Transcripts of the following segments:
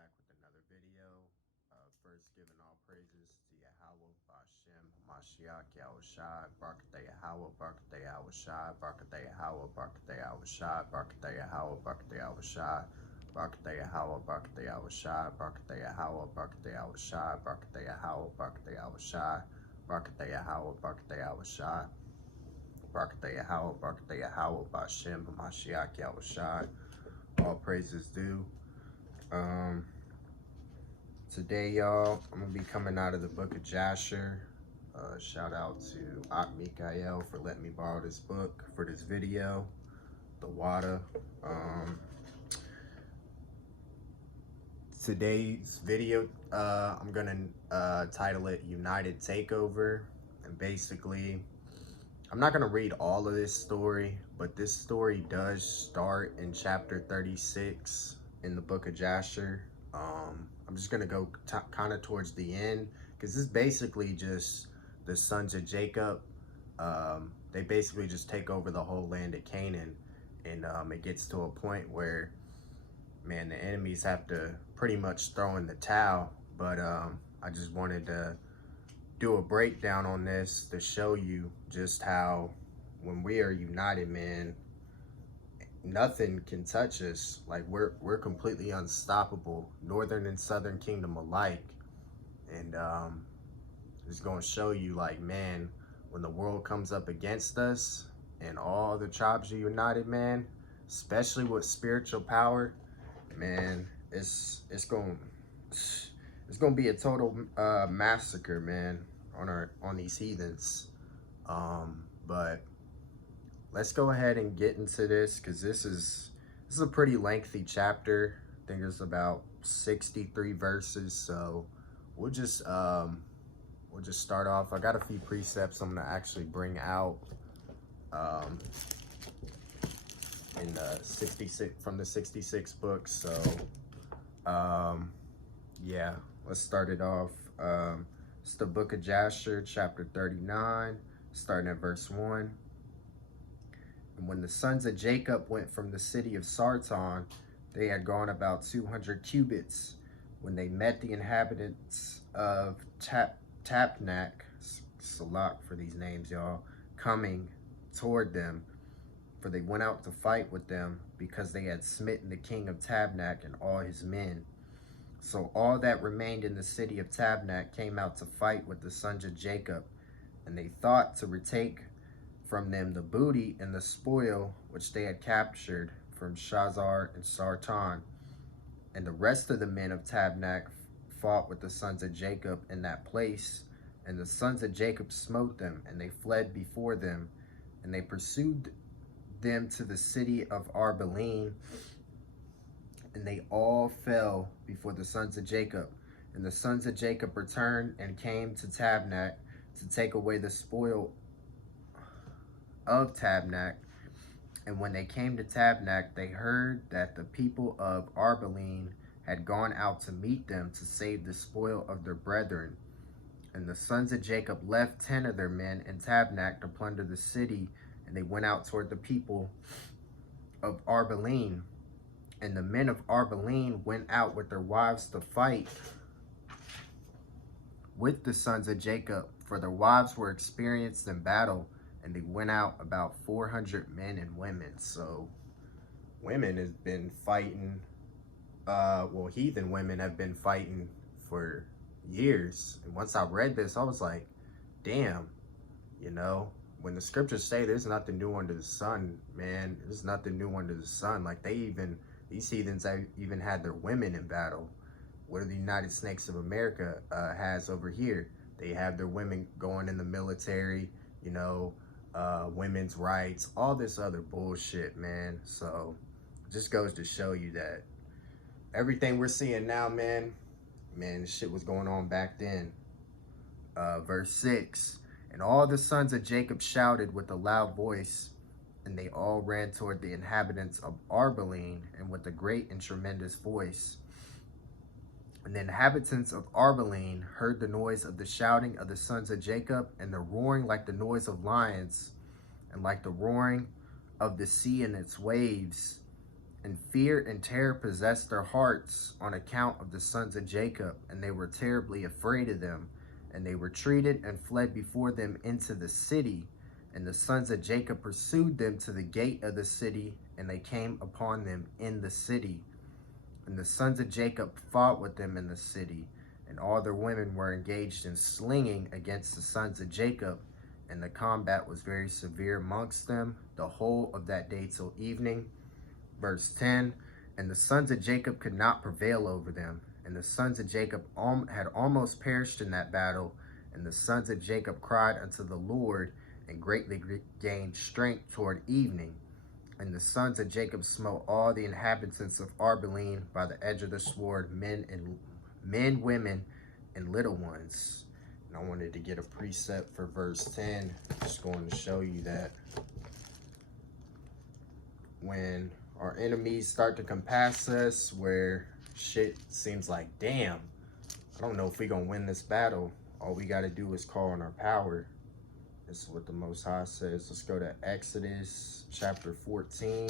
back with another video. First, giving all praises to Yahweh, Bashem, Mashiach, Yahushai, Barakatah Yahweh, Barakatah Yahushai, Barakatah Yahweh, Barakatah Yahushai, Barakatah Yahweh, Barakatah Yahushai, Barakatah Yahweh, Barakatah Yahushai, Barakatah Yahweh, Barakatah Yahushai, Barakatah Yahweh, Barakatah Yahushai, Barakatah Yahweh, Barakatah Yahushai, Barakatah Yahweh, Barakatah Yahweh, Bashem, Mashiach, Yahushai. All praises due. Today, y'all, I'm gonna be coming out of the book of Jasher. Shout out to Ak Mikael for letting me borrow this book for this video, the water. Today's video, I'm gonna title it United Takeover. And basically, I'm not gonna read all of this story, but this story does start in chapter 36 in the book of Jasher. I'm just gonna go kind of towards the end because this is basically just the sons of Jacob. They basically just take over the whole land of Canaan, and it gets to a point where, man, the enemies have to pretty much throw in the towel. But I just wanted to do a breakdown on this to show you just how when we are united, man, nothing can touch us. Like we're completely unstoppable, northern and southern kingdom alike. And it's going to show you, like, man, when the world comes up against us and all the tribes are united, man, especially with spiritual power, man, it's going to be a total massacre, man, on these heathens. But let's go ahead and get into this because this is a pretty lengthy chapter. I think it's about 63 verses, so we'll just start off. I got a few precepts I'm gonna actually bring out in the 66 from the 66 books. So yeah, let's start it off. It's the book of Jasher, chapter 39, starting at verse 1. And when the sons of Jacob went from the city of Sarton, they had gone about 200 cubits when they met the inhabitants of Tapnach, Salak for these names, y'all, coming toward them, for they went out to fight with them, because they had smitten the king of Tabnach and all his men. So all that remained in the city of Tabnach came out to fight with the sons of Jacob, and they thought to retake from them the booty and the spoil which they had captured from Shazar and Sartan. And the rest of the men of Tabnach fought with the sons of Jacob in that place, and the sons of Jacob smote them, and they fled before them, and they pursued them to the city of Arbeline, and they all fell before the sons of Jacob. And the sons of Jacob returned and came to Tabnach to take away the spoil of Tabnach. And when they came to Tabnach, they heard that the people of Arbeline had gone out to meet them to save the spoil of their brethren. And the sons of Jacob left 10 of their men in Tabnach to plunder the city, and they went out toward the people of Arbeline. And the men of Arbeline went out with their wives to fight with the sons of Jacob, for their wives were experienced in battle, and they went out about 400 men and women. So women has been fighting, heathen women have been fighting for years. And once I read this, I was like, damn, you know, when the scriptures say there's nothing new under the sun, man, there's nothing new under the sun. Like these heathens even had their women in battle. What the United Snakes of America has over here. They have their women going in the military, you know, women's rights, all this other bullshit, man. So it just goes to show you that everything we're seeing now, man, this shit was going on back then. Verse 6, and all the sons of Jacob shouted with a loud voice, and they all ran toward the inhabitants of Arbeline, and with a great and tremendous voice. And the inhabitants of Arbeline heard the noise of the shouting of the sons of Jacob, and the roaring like the noise of lions, and like the roaring of the sea and its waves. And fear and terror possessed their hearts on account of the sons of Jacob, and they were terribly afraid of them. And they retreated and fled before them into the city. And the sons of Jacob pursued them to the gate of the city, and they came upon them in the city. And the sons of Jacob fought with them in the city, and all their women were engaged in slinging against the sons of Jacob. And the combat was very severe amongst them the whole of that day till evening. Verse 10, and the sons of Jacob could not prevail over them. And the sons of Jacob had almost perished in that battle. And the sons of Jacob cried unto the Lord, and greatly gained strength toward evening. And the sons of Jacob smote all the inhabitants of Arbeline by the edge of the sword, men, women, and little ones. And I wanted to get a precept for verse 10. Just going to show you that when our enemies start to compass us, where shit seems like, damn, I don't know if we're going to win this battle. All we got to do is call on our power. This is what the Most High says. Let's go to Exodus chapter 14,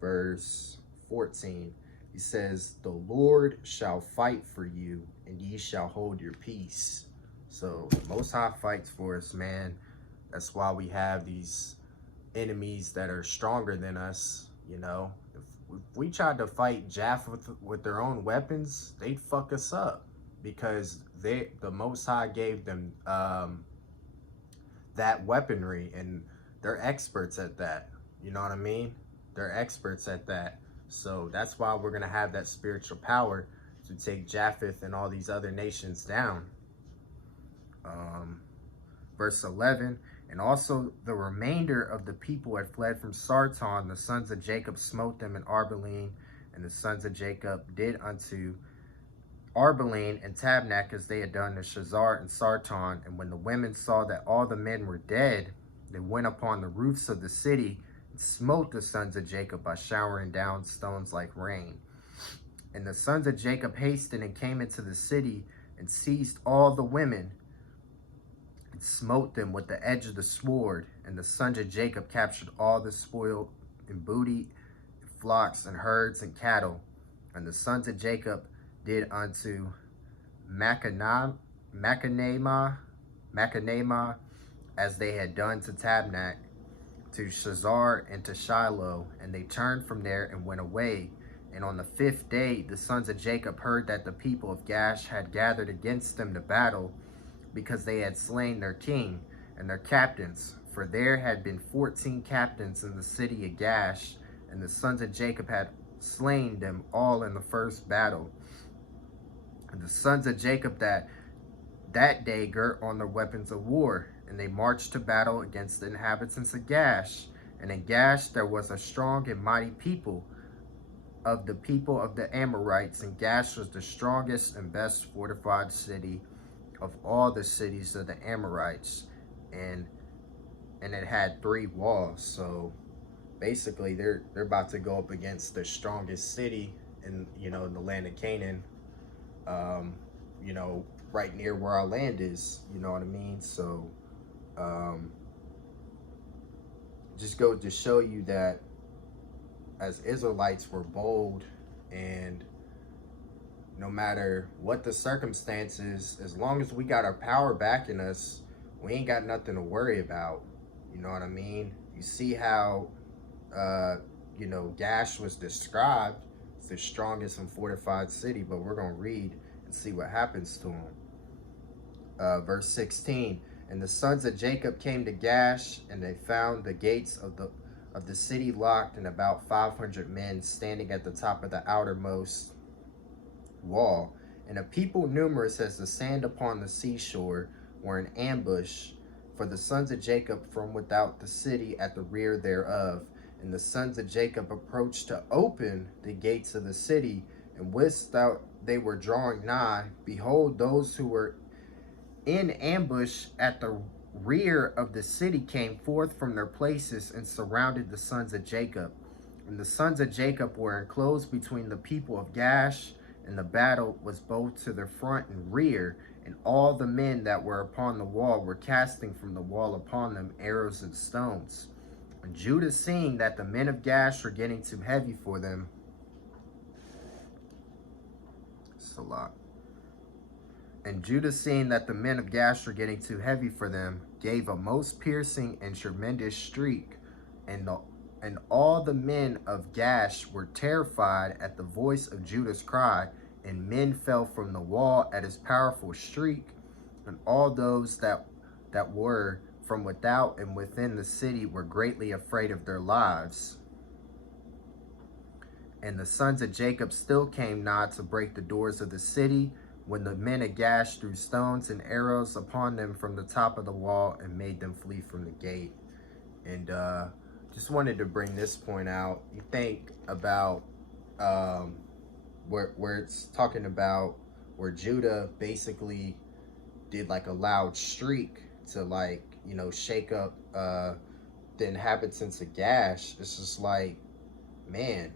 verse 14. He says, the Lord shall fight for you, and ye shall hold your peace. So the Most High fights for us, man. That's why we have these enemies that are stronger than us, you know. If we tried to fight Japheth with their own weapons, they'd fuck us up, because the Most High gave them that weaponry, and they're experts at that. You know what I mean? They're experts at that. So that's why we're going to have that spiritual power to take Japheth and all these other nations down. Verse 11, and also the remainder of the people had fled from Sarton. The sons of Jacob smote them in Arbeline, and the sons of Jacob did unto Arbeline and Tabnak as they had done to Shazar and Sarton. And when the women saw that all the men were dead, they went upon the roofs of the city and smote the sons of Jacob by showering down stones like rain. And the sons of Jacob hasted and came into the city and seized all the women and smote them with the edge of the sword. And the sons of Jacob captured all the spoil and booty, and flocks and herds and cattle. And the sons of Jacob did unto Machanema as they had done to Tabnak, to Shazar, and to Shiloh. And they turned from there and went away. And on the 5th day, the sons of Jacob heard that the people of Gash had gathered against them to battle, because they had slain their king and their captains. For there had been 14 captains in the city of Gash, and the sons of Jacob had slain them all in the first battle. And the sons of Jacob that day girt on their weapons of war, and they marched to battle against the inhabitants of Gash. And in Gash there was a strong and mighty people of the Amorites, and Gash was the strongest and best fortified city of all the cities of the Amorites, and it had 3 walls. So basically they're about to go up against the strongest city in in the land of Canaan, right near where our land is, you know what I mean? So just goes to show you that as Israelites, we're bold, and no matter what the circumstances, as long as we got our power backing us, we ain't got nothing to worry about. You know what I mean? You see how, Gash was described as the strongest and fortified city, but we're going to read and see what happens to him. Verse 16, and the sons of Jacob came to Gash, and they found the gates of the city locked, and about 500 men standing at the top of the outermost wall, and a people numerous as the sand upon the seashore were in ambush for the sons of Jacob from without the city at the rear thereof. And the sons of Jacob approached to open the gates of the city, and whilst they were drawing nigh, behold, those who were in ambush at the rear of the city came forth from their places and surrounded the sons of Jacob. And the sons of Jacob were enclosed between the people of Gash, and the battle was both to their front and rear. And all the men that were upon the wall were casting from the wall upon them arrows and stones. And Judah, seeing that the men of Gash were getting too heavy for them, Salah. And Judah, seeing that the men of Gash were getting too heavy for them, gave a most piercing and tremendous shriek, and all the men of Gash were terrified at the voice of Judah's cry, and men fell from the wall at his powerful shriek, and all those that were from without and within the city were greatly afraid of their lives. And the sons of Jacob still came nigh to break the doors of the city, when the men of Gash threw stones and arrows upon them from the top of the wall and made them flee from the gate. And just wanted to bring this point out. You think about where it's talking about where Judah basically did like a loud shriek to, like, you know, shake up the inhabitants of Gash. It's just like, man,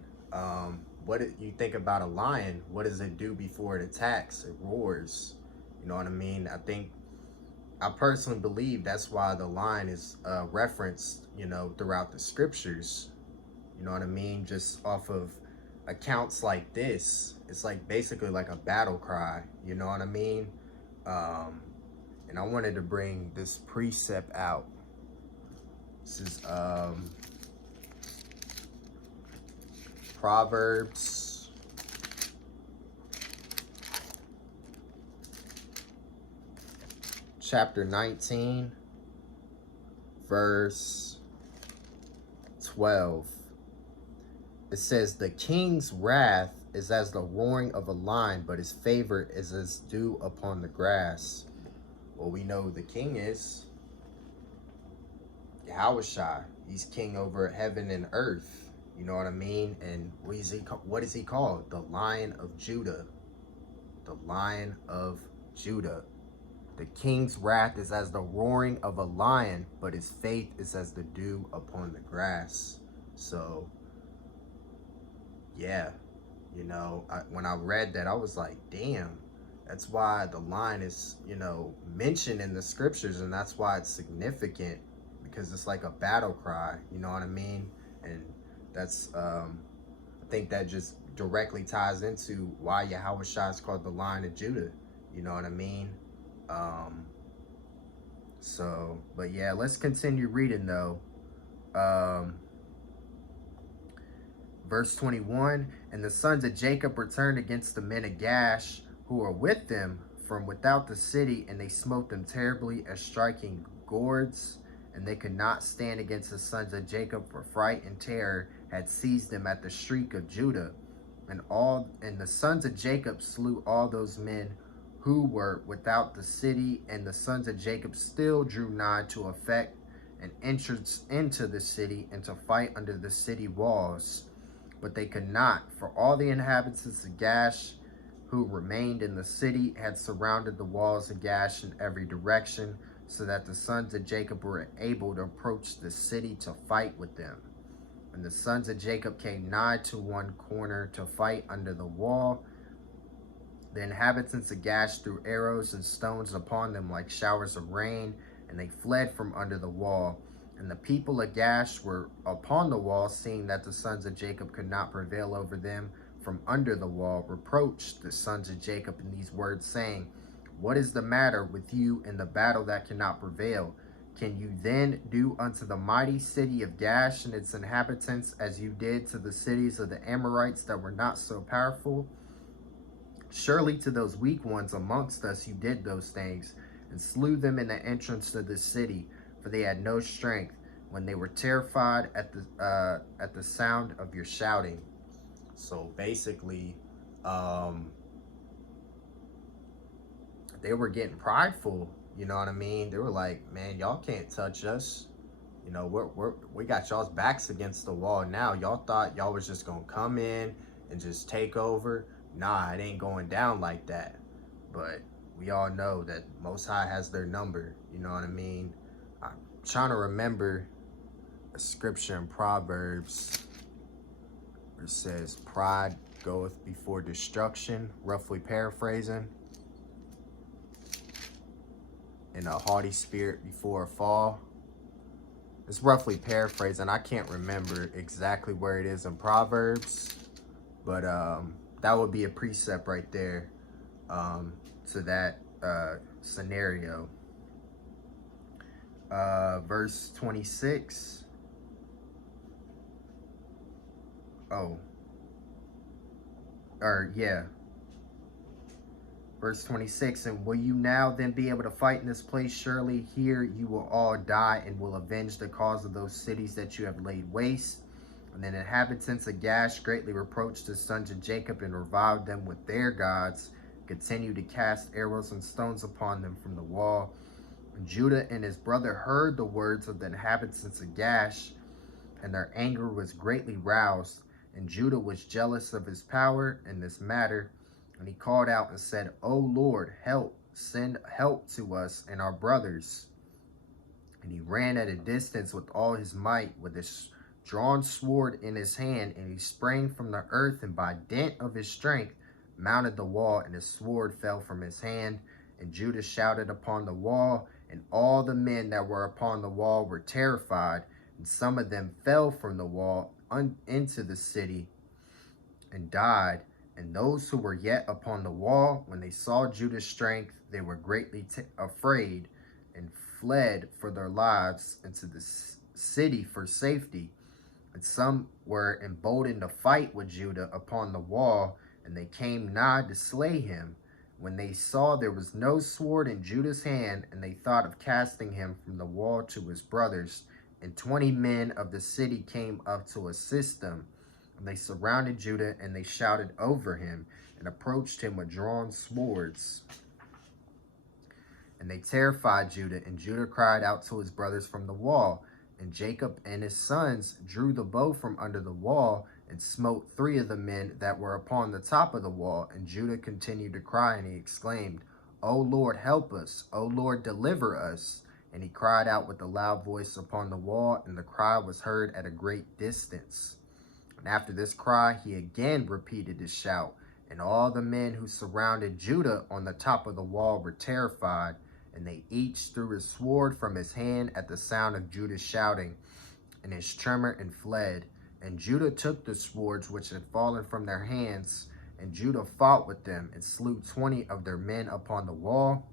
what you think about a lion? What does it do before it attacks? It roars. You know what I mean? I personally believe that's why the lion is referenced, you know, throughout the scriptures. You know what I mean? Just off of accounts like this, it's like basically like a battle cry. You know what I mean? And I wanted to bring this precept out. This is Proverbs chapter 19, verse 12. It says, the king's wrath is as the roaring of a lion, but his favor is as dew upon the grass. Well, we know who the king is. Yahushua. He's king over heaven and earth. You know what I mean? And what is he called? The Lion of Judah. The Lion of Judah. The king's wrath is as the roaring of a lion, but his faith is as the dew upon the grass. So, yeah, you know, when I read that, I was like, damn, that's why the lion is, you know, mentioned in the scriptures, and that's why it's significant, because it's like a battle cry, you know what I mean? And that's, I think that just directly ties into why Yahushua is called the Lion of Judah, you know what I mean? So, but yeah, let's continue reading though. Verse 21, and the sons of Jacob returned against the men of Gash, who were with them from without the city, and they smote them terribly as striking gourds, and they could not stand against the sons of Jacob, for fright and terror had seized them at the shriek of Judah. And the sons of Jacob slew all those men who were without the city, and the sons of Jacob still drew nigh to effect an entrance into the city and to fight under the city walls. But they could not, for all the inhabitants of Gash who remained in the city had surrounded the walls of Gash in every direction, so that the sons of Jacob were able to approach the city to fight with them. And the sons of Jacob came nigh to one corner to fight under the wall. The inhabitants of Gash threw arrows and stones upon them like showers of rain, and they fled from under the wall. And the people of Gash were upon the wall, seeing that the sons of Jacob could not prevail over them from under the wall, reproached the sons of Jacob in these words, saying, what is the matter with you in the battle that cannot prevail? Can you then do unto the mighty city of Gash and its inhabitants as you did to the cities of the Amorites that were not so powerful? Surely to those weak ones amongst us you did those things, and slew them in the entrance to the city, for they had no strength, when they were terrified at the sound of your shouting. So basically, they were getting prideful, you know what I mean? They were like, man, y'all can't touch us. You know, we got y'all's backs against the wall now. Y'all thought y'all was just gonna come in and just take over. Nah, it ain't going down like that. But we all know that Most High has their number, you know what I mean? I'm trying to remember a scripture in Proverbs where it says, pride goeth before destruction, roughly paraphrasing, and a haughty spirit before a fall. It's roughly paraphrasing. I can't remember exactly where it is in Proverbs, but that would be a precept right there to that scenario. Verse 26. Oh, or yeah. Verse 26, and will you now then be able to fight in this place? Surely here you will all die and will avenge the cause of those cities that you have laid waste. And then inhabitants of Gash greatly reproached the sons of Jacob and reviled them with their gods, continued to cast arrows and stones upon them from the wall. And Judah and his brother heard the words of the inhabitants of Gash, and their anger was greatly roused. And Judah was jealous of his power in this matter. And he called out and said, O Lord, help, send help to us and our brothers. And he ran at a distance with all his might, with his drawn sword in his hand, and he sprang from the earth, and by dint of his strength mounted the wall, and his sword fell from his hand. And Judah shouted upon the wall, and all the men that were upon the wall were terrified, and some of them fell from the wall into the city and died. And those who were yet upon the wall, when they saw Judah's strength, they were greatly afraid and fled for their lives into the city for safety. And some were emboldened to fight with Judah upon the wall, and they came nigh to slay him. When they saw there was no sword in Judah's hand, and they thought of casting him from the wall to his brothers. And 20 men of the city came up to assist them. And they surrounded Judah, and they shouted over him, and approached him with drawn swords. And they terrified Judah, and Judah cried out to his brothers from the wall. And Jacob and his sons drew the bow from under the wall, and smote 3 of the men that were upon the top of the wall. And Judah continued to cry, and he exclaimed, O Lord, help us. O Lord, deliver us. And he cried out with a loud voice upon the wall, and the cry was heard at a great distance. And after this cry, he again repeated his shout. And all the men who surrounded Judah on the top of the wall were terrified, and they each threw his sword from his hand at the sound of Judah's shouting, and his tremor, and fled. And Judah took the swords which had fallen from their hands, and Judah fought with them, and slew 20 of their men upon the wall.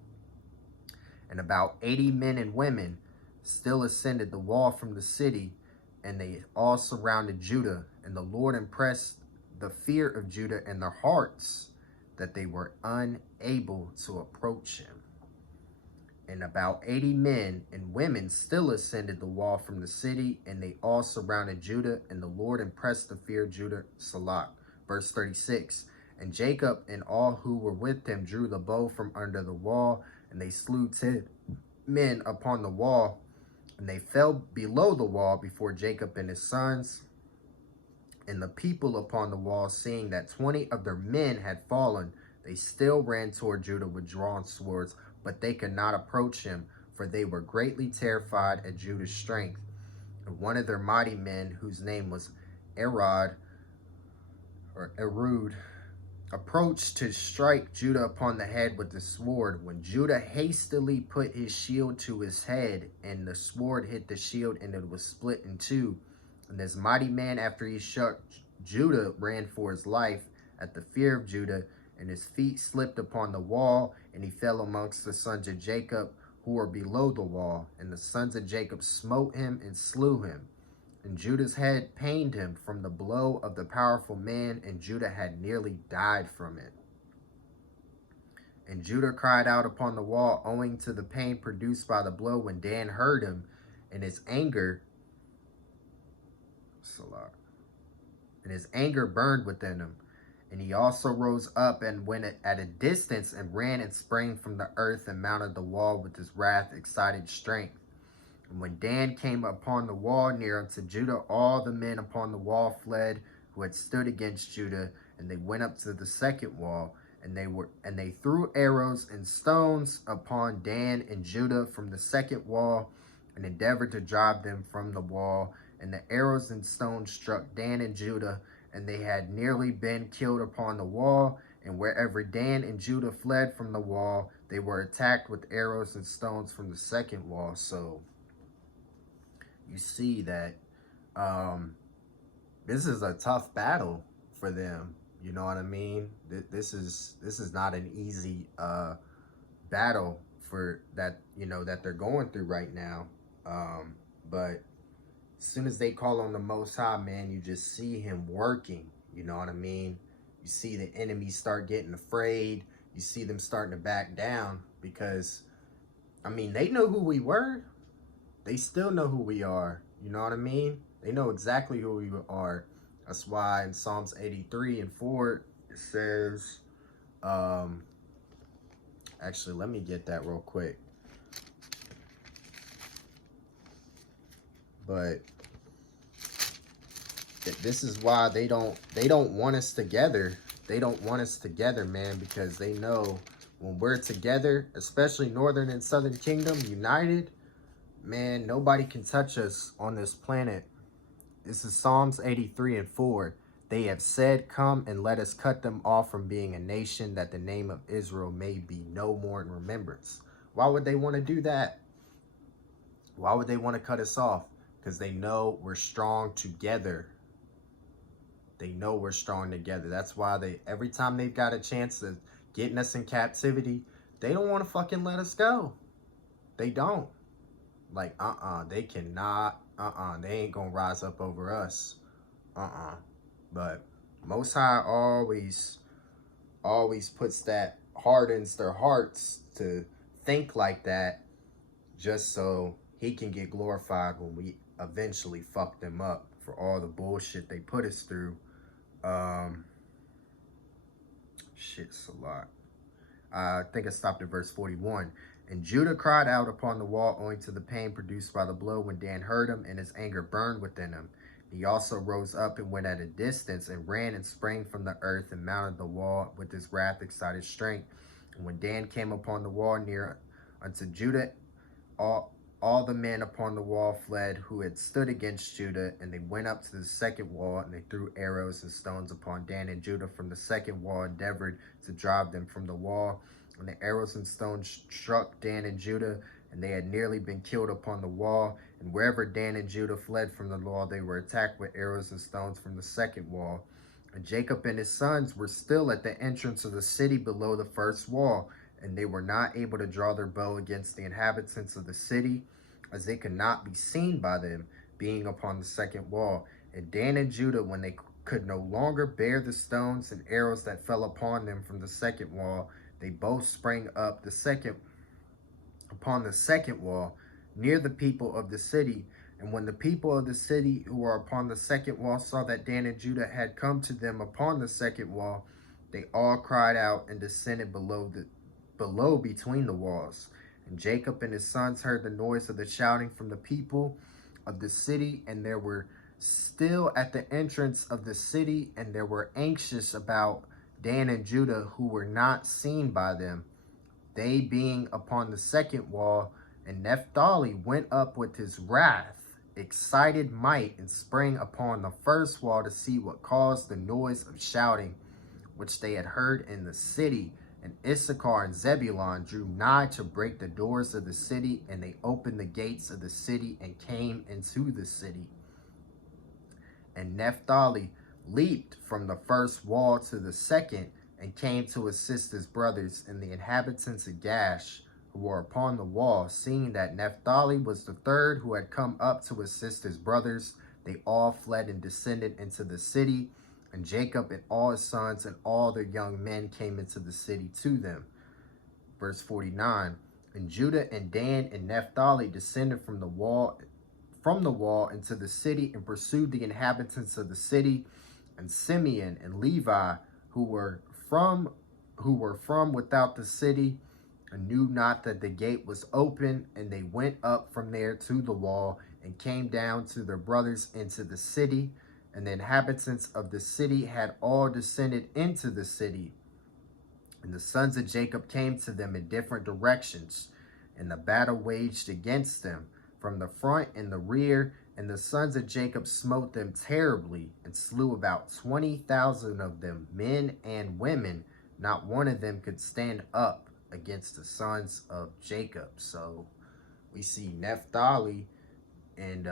And about 80 men and women still ascended the wall from the city, and they all surrounded Judah. And the Lord impressed the fear of Judah in their hearts, that they were unable to approach him. And about 80 men and women still ascended the wall from the city, and they all surrounded Judah, and the Lord impressed the fear of Judah. Salah. Verse 36. And Jacob and all who were with him drew the bow from under the wall, and they slew 10 men upon the wall, and they fell below the wall before Jacob and his sons. And the people upon the wall, seeing that 20 of their men had fallen, they still ran toward Judah with drawn swords, but they could not approach him, for they were greatly terrified at Judah's strength. And one of their mighty men, whose name was Erud, approached to strike Judah upon the head with the sword, when Judah hastily put his shield to his head, and the sword hit the shield, and it was split in two. And this mighty man, after he struck Judah, ran for his life at the fear of Judah, and his feet slipped upon the wall, and he fell amongst the sons of Jacob, who were below the wall. And the sons of Jacob smote him and slew him. And Judah's head pained him from the blow of the powerful man, and Judah had nearly died from it. And Judah cried out upon the wall, owing to the pain produced by the blow, when Dan heard him, and his anger burned within him. And he also rose up and went at a distance, and ran and sprang from the earth, and mounted the wall with his wrath excited strength. And when Dan came upon the wall near unto Judah, all the men upon the wall fled, who had stood against Judah, and they went up to the second wall, and they threw arrows and stones upon Dan and Judah from the second wall, and endeavored to drive them from the wall. And the arrows and stones struck Dan and Judah, and they had nearly been killed upon the wall. And wherever Dan and Judah fled from the wall, they were attacked with arrows and stones from the second wall. So you see that um, this is a tough battle for them. You know what I mean? This is not an easy battle for that, that they're going through right now. But as soon as they call on the Most High, man, you just see him working. You know what I mean? You see the enemy start getting afraid. You see them starting to back down because, I mean, they know who we were. They still know who we are. You know what I mean? They know exactly who we are. That's why in Psalms 83 and 4, it says, actually, let me get that real quick. But this is why they don't want us together. They don't want us together, man, because they know when we're together, especially Northern and Southern Kingdom united, man, nobody can touch us on this planet. This is Psalms 83 and 4. They have said, come and let us cut them off from being a nation, that the name of Israel may be no more in remembrance. Why would they want to do that? Why would they want to cut us off? Because they know we're strong together. They know we're strong together. That's why every time they've got a chance of getting us in captivity, they don't want to fucking let us go. They don't. Like, they cannot, they ain't gonna rise up over us. But Most High always puts that, hardens their hearts to think like that, just so he can get glorified when we eventually fuck them up for all the bullshit they put us through. Shit's a lot. I think I stopped at verse 41. And Judah cried out upon the wall owing to the pain produced by the blow. When Dan heard him, and his anger burned within him, he also rose up and went at a distance, and ran and sprang from the earth, and mounted the wall with his wrath excited strength. And when Dan came upon the wall near unto Judah, all the men upon the wall fled who had stood against Judah, and they went up to the second wall, and they threw arrows and stones upon Dan and Judah from the second wall, endeavored to drive them from the wall. And the arrows and stones struck Dan and Judah, and they had nearly been killed upon the wall. And wherever Dan and Judah fled from the wall, they were attacked with arrows and stones from the second wall. And Jacob and his sons were still at the entrance of the city below the first wall, and they were not able to draw their bow against the inhabitants of the city, as they could not be seen by them, being upon the second wall. And Dan and Judah, when they could no longer bear the stones and arrows that fell upon them from the second wall, they both sprang up upon the second wall, near the people of the city. And when the people of the city who were upon the second wall saw that Dan and Judah had come to them upon the second wall, they all cried out and descended below between the walls. And Jacob and his sons heard the noise of the shouting from the people of the city, and they were still at the entrance of the city, and they were anxious about Dan and Judah, who were not seen by them, they being upon the second wall. And Naphtali went up with his wrath, excited might, and sprang upon the first wall to see what caused the noise of shouting, which they had heard in the city. And Issachar and Zebulun drew nigh to break the doors of the city, and they opened the gates of the city and came into the city. And Naphtali leaped from the first wall to the second, and came to assist his brothers. And the inhabitants of Gash, who were upon the wall, seeing that Naphtali was the third who had come up to assist his brothers, they all fled and descended into the city. And Jacob and all his sons and all their young men came into the city to them. Verse 49. And Judah and Dan and Naphtali descended from the wall into the city, and pursued the inhabitants of the city. And Simeon and Levi, who were from without the city, and knew not that the gate was open, and they went up from there to the wall, and came down to their brothers into the city. And the inhabitants of the city had all descended into the city. And the sons of Jacob came to them in different directions, and the battle waged against them from the front and the rear. And the sons of Jacob smote them terribly, and slew about 20,000 of them, men and women. Not one of them could stand up against the sons of Jacob. So we see Naphtali and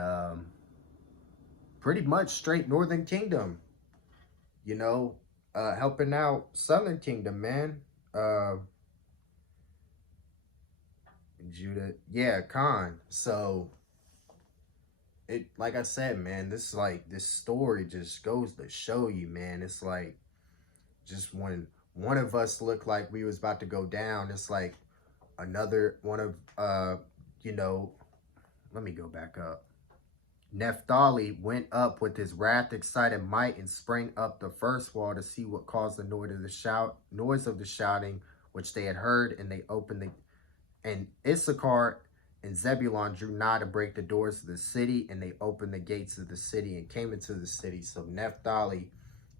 pretty much straight Northern Kingdom, you know, helping out Southern Kingdom, man. Uh, Judah, yeah, Khan. So it, like I said, man, this story just goes to show you, man. It's like just when one of us looked like we was about to go down, it's like another one of you know, let me go back up. Naphtali went up with his wrath excited might and sprang up the first wall to see what caused the noise of the shouting which they had heard, and they opened the and Issachar and Zebulun drew nigh to break the doors of the city, and they opened the gates of the city and came into the city. So Naphtali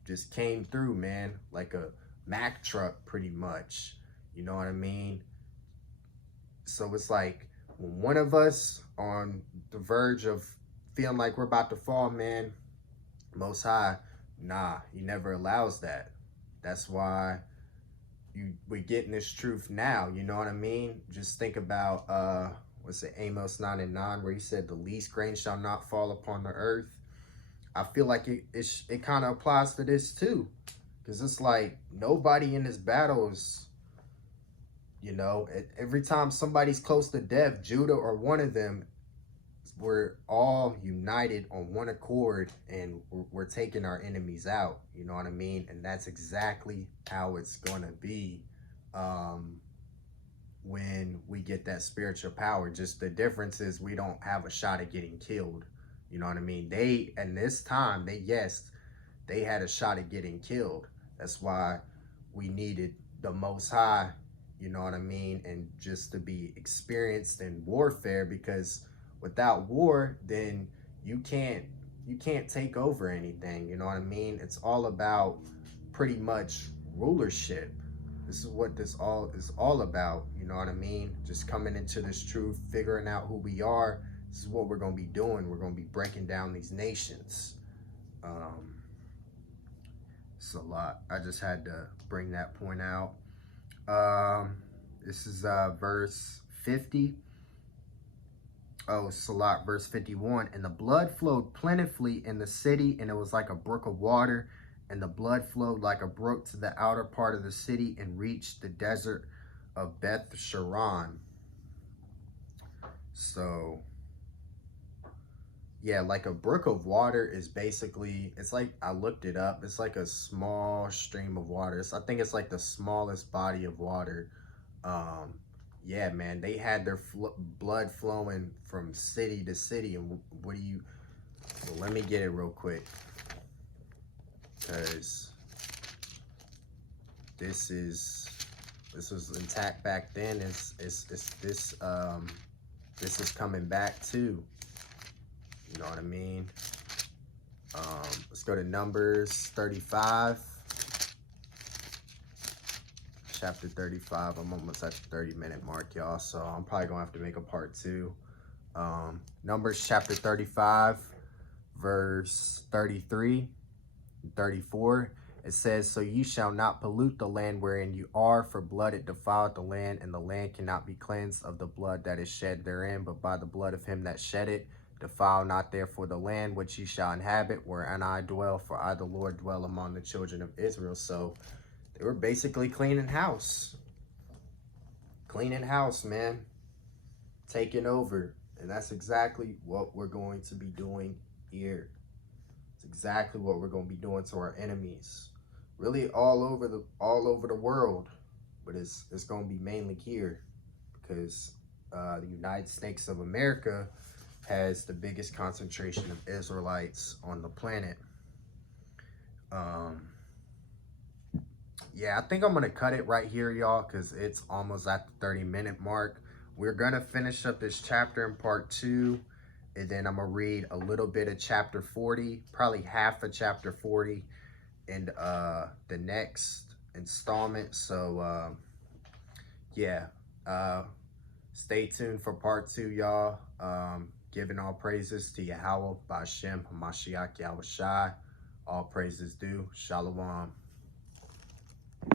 just came through, man, like a Mack truck pretty much. You know what I mean? So it's like when one of us on the verge of feeling like we're about to fall, man, Most High, nah, he never allows that. That's why we're getting this truth now. You know what I mean? Just think about what's it, Amos 9:9, where he said, "The least grain shall not fall upon the earth." I feel like it kind of applies to this too, because it's like nobody in this battle is, you know, every time somebody's close to death, Judah or one of them, we're all united on one accord, and we're taking our enemies out. You know what I mean? And that's exactly how it's going to be when we get that spiritual power. Just the difference is we don't have a shot at getting killed. You know what I mean? They, and this time, they had a shot at getting killed. That's why we needed the Most High, you know what I mean? And just to be experienced in warfare, because without war, then you can't take over anything, you know what I mean? It's all about pretty much rulership. This is what this all is all about, you know what I mean? Just coming into this truth, figuring out who we are. This is what we're going to be doing. We're going to be breaking down these nations. It's a lot. I just had to bring that point out. This is verse 50. Oh, Salat, verse 51. And the blood flowed plentifully in the city, and it was like a brook of water. And the blood flowed like a brook to the outer part of the city and reached the desert of Beth Sharon. So, yeah, like a brook of water is basically, it's like, I looked it up. It's like a small stream of water. I think it's like the smallest body of water. Yeah, man, they had their blood flowing from city to city. And what do you, well, let me get it real quick, because this was intact back then. This is coming back too. You know what I mean? Let's go to Numbers 35. Chapter 35. I'm almost at the 30-minute mark, y'all, so I'm probably gonna have to make a part 2. Numbers chapter 35, verse 33 and 34. It says, "So you shall not pollute the land wherein you are, for blood it defiled the land, and the land cannot be cleansed of the blood that is shed therein, but by the blood of him that shed it. Defile not therefore the land which ye shall inhabit, wherein I dwell, for I the Lord dwell among the children of Israel." So they were basically cleaning house. Cleaning house, man. Taking over. And that's exactly what we're going to be doing here. It's exactly what we're going to be doing to our enemies. Really all over the world. But it's going to be mainly here, because the United States of America has the biggest concentration of Israelites on the planet. Yeah, I think I'm going to cut it right here, y'all, because it's almost at the 30-minute mark. We're going to finish up this chapter in part 2, and then I'm going to read a little bit of chapter 40, probably half of chapter 40 in the next installment. So, yeah, stay tuned for part 2, y'all. Giving all praises to Yahweh, Ba'Shem, Hamashiach, Yahweh Shai. All praises due. Shalom.